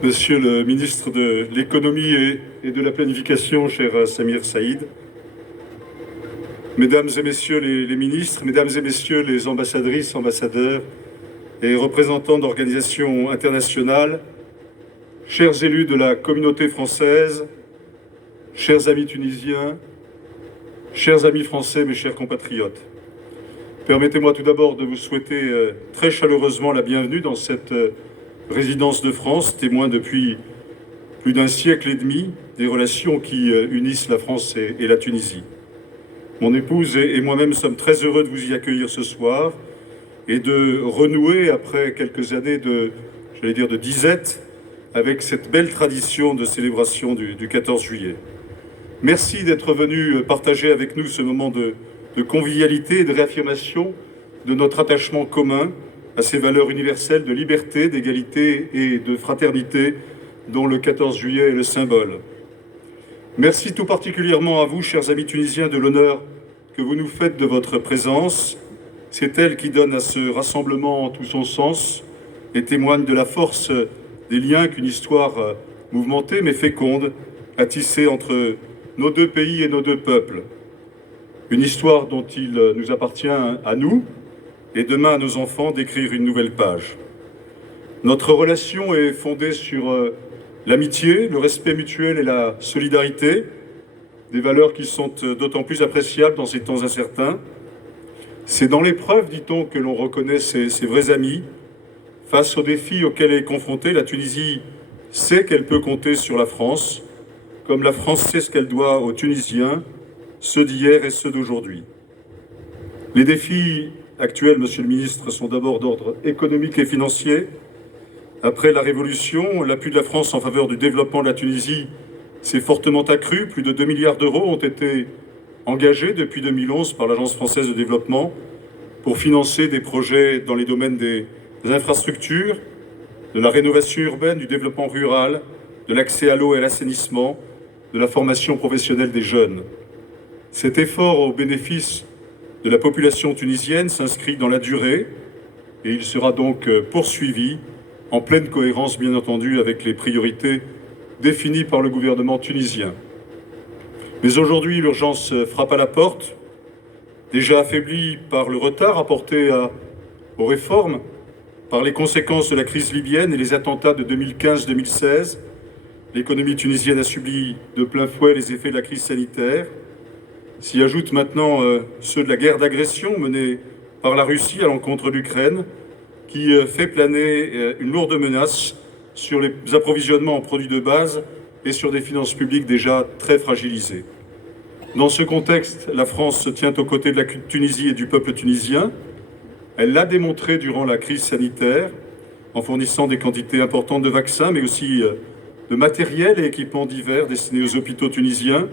Monsieur le ministre de l'Économie et de la Planification, cher Samir Saïd, Mesdames et Messieurs les ministres, Mesdames et Messieurs les ambassadrices, ambassadeurs et représentants d'organisations internationales, chers élus de la communauté française, chers amis tunisiens, chers amis français, mes chers compatriotes, permettez-moi tout d'abord de vous souhaiter très chaleureusement la bienvenue dans cette résidence de France, témoin depuis plus d'un siècle et demi des relations qui unissent la France et la Tunisie. Mon épouse et moi-même sommes très heureux de vous y accueillir ce soir et de renouer après quelques années de disette avec cette belle tradition de célébration du 14 juillet. Merci d'être venu partager avec nous ce moment de convivialité et de réaffirmation de notre attachement commun à ces valeurs universelles de liberté, d'égalité et de fraternité dont le 14 juillet est le symbole. Merci tout particulièrement à vous, chers amis tunisiens, de l'honneur que vous nous faites de votre présence. C'est elle qui donne à ce rassemblement tout son sens et témoigne de la force des liens qu'une histoire mouvementée mais féconde a tissé entre nos deux pays et nos deux peuples. Une histoire dont il nous appartient à nous et demain à nos enfants d'écrire une nouvelle page. Notre relation est fondée sur l'amitié, le respect mutuel et la solidarité, des valeurs qui sont d'autant plus appréciables dans ces temps incertains. C'est dans l'épreuve, dit-on, que l'on reconnaît ses vrais amis. Face aux défis auxquels elle est confrontée, la Tunisie sait qu'elle peut compter sur la France, comme la France sait ce qu'elle doit aux Tunisiens, ceux d'hier et ceux d'aujourd'hui. Les défis actuels, Monsieur le Ministre, sont d'abord d'ordre économique et financier. Après la Révolution, l'appui de la France en faveur du développement de la Tunisie s'est fortement accru. Plus de 2 milliards d'euros ont été engagés depuis 2011 par l'Agence française de développement pour financer des projets dans les domaines des infrastructures, de la rénovation urbaine, du développement rural, de l'accès à l'eau et à l'assainissement, de la formation professionnelle des jeunes. Cet effort au bénéfice de la population tunisienne s'inscrit dans la durée et il sera donc poursuivi en pleine cohérence, bien entendu, avec les priorités définies par le gouvernement tunisien. Mais aujourd'hui, l'urgence frappe à la porte, déjà affaiblie par le retard apporté aux réformes, par les conséquences de la crise libyenne et les attentats de 2015-2016. L'économie tunisienne a subi de plein fouet les effets de la crise sanitaire. S'y ajoutent maintenant ceux de la guerre d'agression menée par la Russie à l'encontre de l'Ukraine, qui fait planer une lourde menace sur les approvisionnements en produits de base et sur des finances publiques déjà très fragilisées. Dans ce contexte, la France se tient aux côtés de la Tunisie et du peuple tunisien. Elle l'a démontré durant la crise sanitaire, en fournissant des quantités importantes de vaccins, mais aussi de matériel et équipements divers destinés aux hôpitaux tunisiens.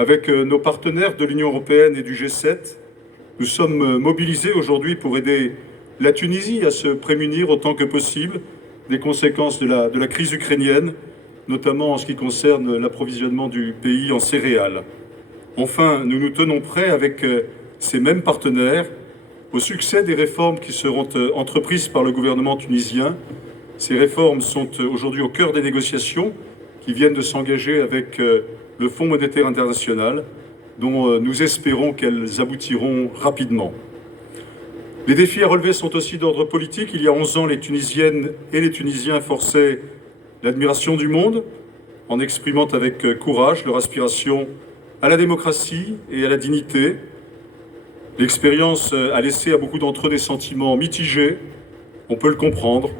Avec nos partenaires de l'Union européenne et du G7, nous sommes mobilisés aujourd'hui pour aider la Tunisie à se prémunir autant que possible des conséquences de la crise ukrainienne, notamment en ce qui concerne l'approvisionnement du pays en céréales. Enfin, nous nous tenons prêts avec ces mêmes partenaires au succès des réformes qui seront entreprises par le gouvernement tunisien. Ces réformes sont aujourd'hui au cœur des négociations qui viennent de s'engager avec le Fonds monétaire international, dont nous espérons qu'elles aboutiront rapidement. Les défis à relever sont aussi d'ordre politique. Il y a 11 ans, les Tunisiennes et les Tunisiens forçaient l'admiration du monde en exprimant avec courage leur aspiration à la démocratie et à la dignité. L'expérience a laissé à beaucoup d'entre eux des sentiments mitigés. On peut le comprendre.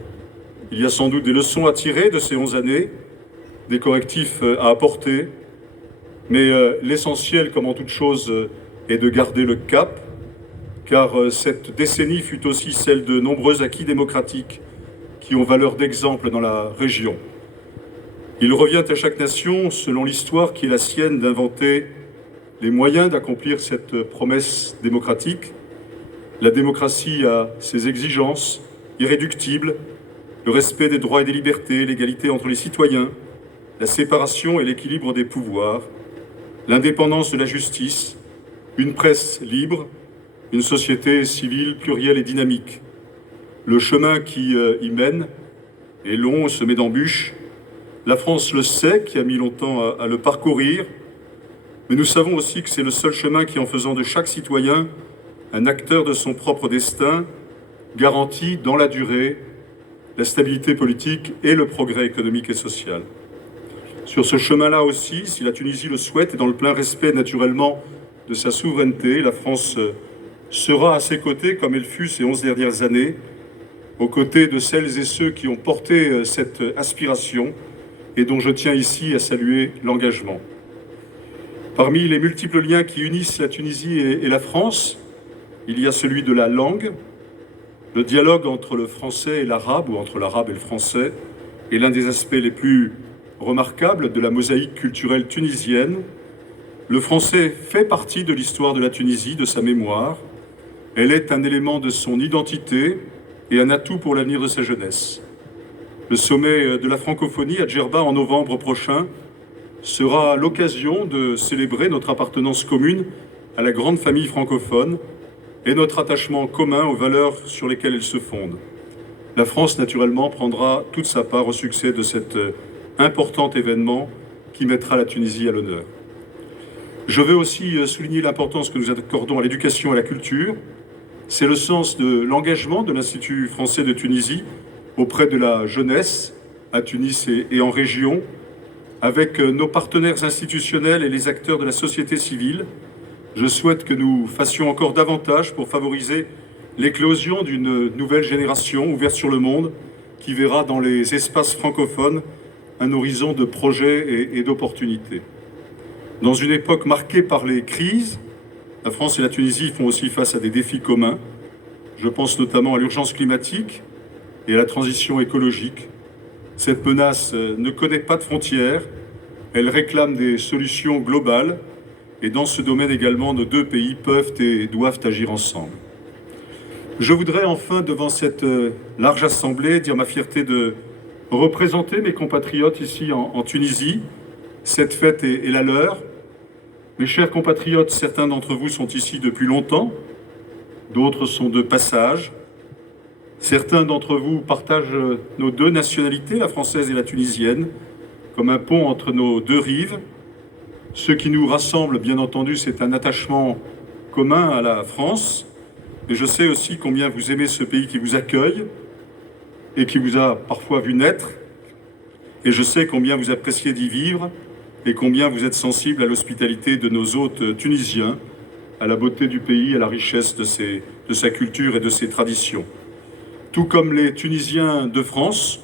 Il y a sans doute des leçons à tirer de ces 11 années, des correctifs à apporter. Mais l'essentiel, comme en toute chose, est de garder le cap, car cette décennie fut aussi celle de nombreux acquis démocratiques qui ont valeur d'exemple dans la région. Il revient à chaque nation, selon l'histoire qui est la sienne, d'inventer les moyens d'accomplir cette promesse démocratique. La démocratie a ses exigences irréductibles, le respect des droits et des libertés, l'égalité entre les citoyens, la séparation et l'équilibre des pouvoirs, l'indépendance de la justice, une presse libre, une société civile plurielle et dynamique. Le chemin qui y mène et long, semé d'embûches. La France le sait, qui a mis longtemps à le parcourir, mais nous savons aussi que c'est le seul chemin qui, en faisant de chaque citoyen un acteur de son propre destin, garantit dans la durée la stabilité politique et le progrès économique et social. Sur ce chemin-là aussi, si la Tunisie le souhaite, et dans le plein respect naturellement de sa souveraineté, la France sera à ses côtés, comme elle fut ces 11 dernières années, aux côtés de celles et ceux qui ont porté cette aspiration et dont je tiens ici à saluer l'engagement. Parmi les multiples liens qui unissent la Tunisie et la France, il y a celui de la langue. Le dialogue entre le français et l'arabe, ou entre l'arabe et le français, est l'un des aspects les plus remarquables de la mosaïque culturelle tunisienne. Le français fait partie de l'histoire de la Tunisie, de sa mémoire. Elle est un élément de son identité et un atout pour l'avenir de sa jeunesse. Le sommet de la francophonie à Djerba en novembre prochain sera l'occasion de célébrer notre appartenance commune à la grande famille francophone et notre attachement commun aux valeurs sur lesquelles elle se fonde. La France, naturellement, prendra toute sa part au succès de cet important événement qui mettra la Tunisie à l'honneur. Je veux aussi souligner l'importance que nous accordons à l'éducation et à la culture. C'est le sens de l'engagement de l'Institut français de Tunisie auprès de la jeunesse à Tunis et en région, avec nos partenaires institutionnels et les acteurs de la société civile. Je souhaite que nous fassions encore davantage pour favoriser l'éclosion d'une nouvelle génération ouverte sur le monde qui verra dans les espaces francophones un horizon de projets et d'opportunités. Dans une époque marquée par les crises, la France et la Tunisie font aussi face à des défis communs. Je pense notamment à l'urgence climatique et à la transition écologique. Cette menace ne connaît pas de frontières, elle réclame des solutions globales et dans ce domaine également, nos deux pays peuvent et doivent agir ensemble. Je voudrais enfin, devant cette large assemblée, dire ma fierté de représenter mes compatriotes ici en Tunisie. Cette fête est la leur. Mes chers compatriotes, certains d'entre vous sont ici depuis longtemps, d'autres sont de passage. Certains d'entre vous partagent nos deux nationalités, la française et la tunisienne, comme un pont entre nos deux rives. Ce qui nous rassemble, bien entendu, c'est un attachement commun à la France. Mais je sais aussi combien vous aimez ce pays qui vous accueille et qui vous a parfois vu naître. Et je sais combien vous appréciez d'y vivre et combien vous êtes sensible à l'hospitalité de nos hôtes tunisiens, à la beauté du pays, à la richesse de sa culture et de ses traditions. Tout comme les Tunisiens de France,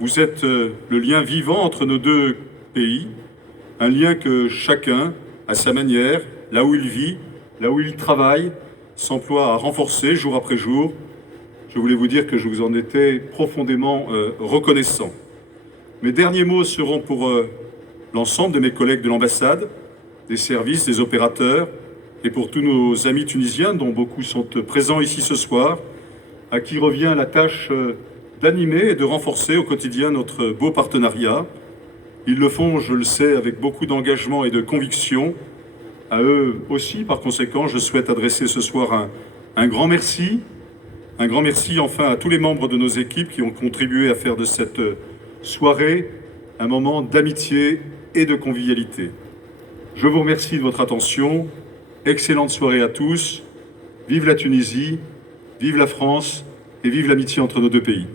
vous êtes le lien vivant entre nos deux pays, un lien que chacun, à sa manière, là où il vit, là où il travaille, s'emploie à renforcer jour après jour. Je voulais vous dire que je vous en étais profondément reconnaissant. Mes derniers mots seront pour l'ensemble de mes collègues de l'ambassade, des services, des opérateurs, et pour tous nos amis tunisiens, dont beaucoup sont présents ici ce soir, à qui revient la tâche d'animer et de renforcer au quotidien notre beau partenariat. Ils le font, je le sais, avec beaucoup d'engagement et de conviction. À eux aussi, par conséquent, je souhaite adresser ce soir un grand merci. Un grand merci enfin à tous les membres de nos équipes qui ont contribué à faire de cette soirée un moment d'amitié et de convivialité. Je vous remercie de votre attention. Excellente soirée à tous. Vive la Tunisie, vive la France et vive l'amitié entre nos deux pays.